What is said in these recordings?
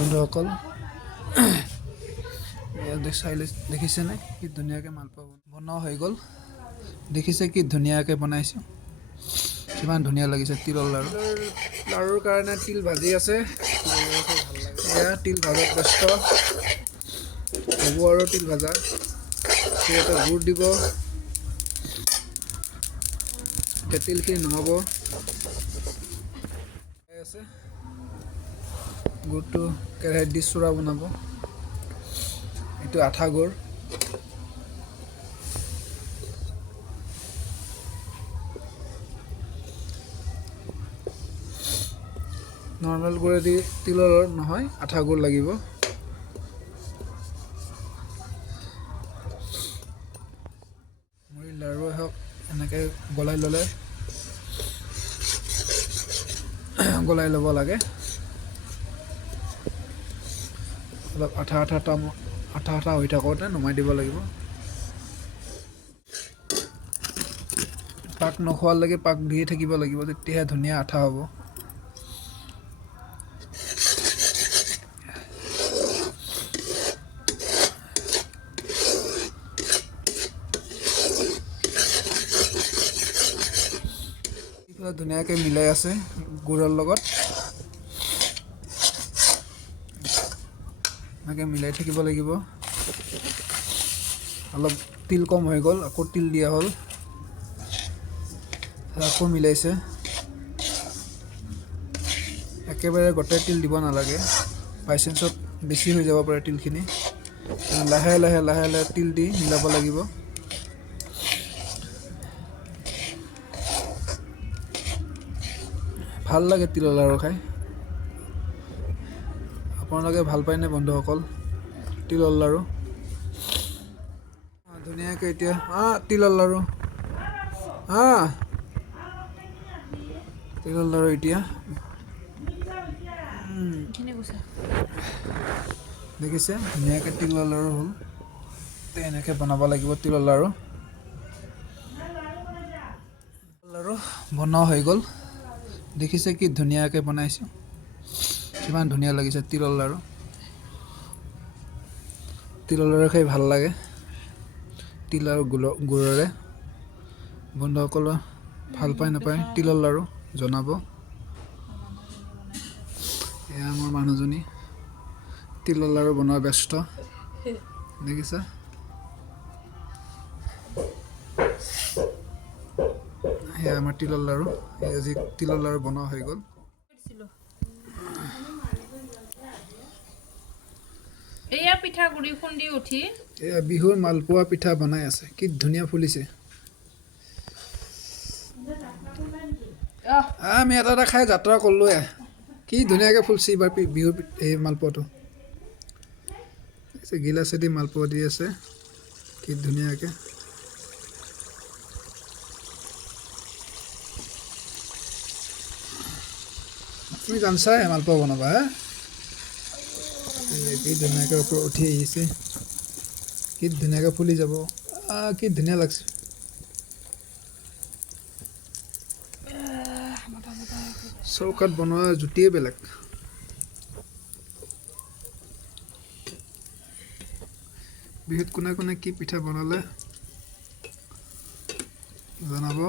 বন্ধুসকল দেখিছে নে কি ধুনীয়াকৈ মালপোৱা বনোৱা হৈ গ'ল। দেখিছে কি ধুনীয়াকৈ বনাইছোঁ, কিমান ধুনীয়া লাগিছে। তিলৰ লাৰুৰ কাৰণে তিল ভাজি আছে। এয়া তিল ভাজাত ব্যস্ত হ'ব আৰু তিল ভাজা। ইয়াতে গুড় দিব, এতিয়া তিলখিনি নমাব আছে। গুড়টো কেৰাহীত দি চূড়া বনাব। এইটো আঠা গুড়। নৰ্মেল গুড়েদি তিলৰ নহয়, আঠা গুড় লাগিব। মুড়ি লাৰু হওক এনেকৈ গলাই ল'ব লাগে। অলপ আঠা হৈ থাকোঁতে নমাই দিব লাগিব। পাক নোখোৱালৈকে পাক দিয়ে থাকিব লাগিব, তেতিয়াহে ধুনীয়া আঠা হ'ব। ধুনীয়াকৈ মিলাই আছে গুড়ৰ লগত। এনেকৈ মিলাই থাকিব লাগিব। অলপ তিল কম হৈ গ'ল, আকৌ তিল দিয়া হ'ল, আকৌ মিলাইছে। একেবাৰে গোটেই তিল দিব নালাগে, বাই চান্সত বেছি হৈ যাব পাৰে তিলখিনি। লাহে লাহে তিল দি মিলাব লাগিব। ভাল লাগে তিলৰ লাড়ু খাই। আপোনালোকে ভাল পায়নে বন্ধুসকল তিলৰ লাড়ু? ধুনীয়াকৈ এতিয়া তিলৰ লাড়ু এতিয়া দেখিছে ধুনীয়াকৈ তিলৰ লাড়ু হ'ল। এনেকৈ বনাব লাগিব তিলৰ লাড়ু বনোৱা হৈ গ'ল। দেখিছে কি ধুনীয়াকৈ বনাইছোঁ, কিমান ধুনীয়া লাগিছে। তিলৰ লাড়ু খাই ভাল লাগে, তিল আৰু গুড়েৰে। বন্ধুসকলে ভাল পায় নাপায় তিলৰ লাড়ু জনাব। এয়া মোৰ মানুহজনী তিলৰ লাড়ু বনোৱা ব্যস্ত, দেখিছা। এয়া আমাৰ তিলৰ লাড়ু। আজি তিলৰ লাড়ু বনোৱা হৈ গ'ল। এয়া পিঠাগুড়ি খুন্দি উঠি এয়া বিহুৰ মালপোৱা পিঠা বনাই আছে, কি ধুনীয়া ফুলিছে। আমি এটা খাই যাত্ৰা কৰিলোঁ। কি ধুনীয়াকৈ ফুলছে এইবাৰ বিহুৰ এই মালপোৱাটো। গিলাচেদি মালপোৱা দি আছে, কি ধুনীয়াকৈ। তুমি জানছাই মালপোৱা বনাবা। কি ধুনীয়াকৈ ওপৰত উঠি আহিছে, কি ধুনীয়াকৈ ফুলি যাব। কি ধুনীয়া লাগছে। চৌকাত বনোৱা জুতিয়ে বেলেগ। বিহুত কোনে কোনে কি পিঠা বনালে জনাব।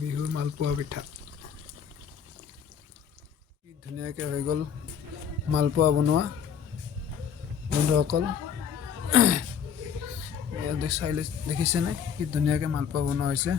বিহুৰ মালপোৱা পিঠা কি ধুনীয়াকৈ হৈ গ'ল মালপোৱা বনোৱা। বন্ধুসকল দেখিছেনে কি ধুনীয়াকৈ মালপোৱা বনোৱা হৈছে।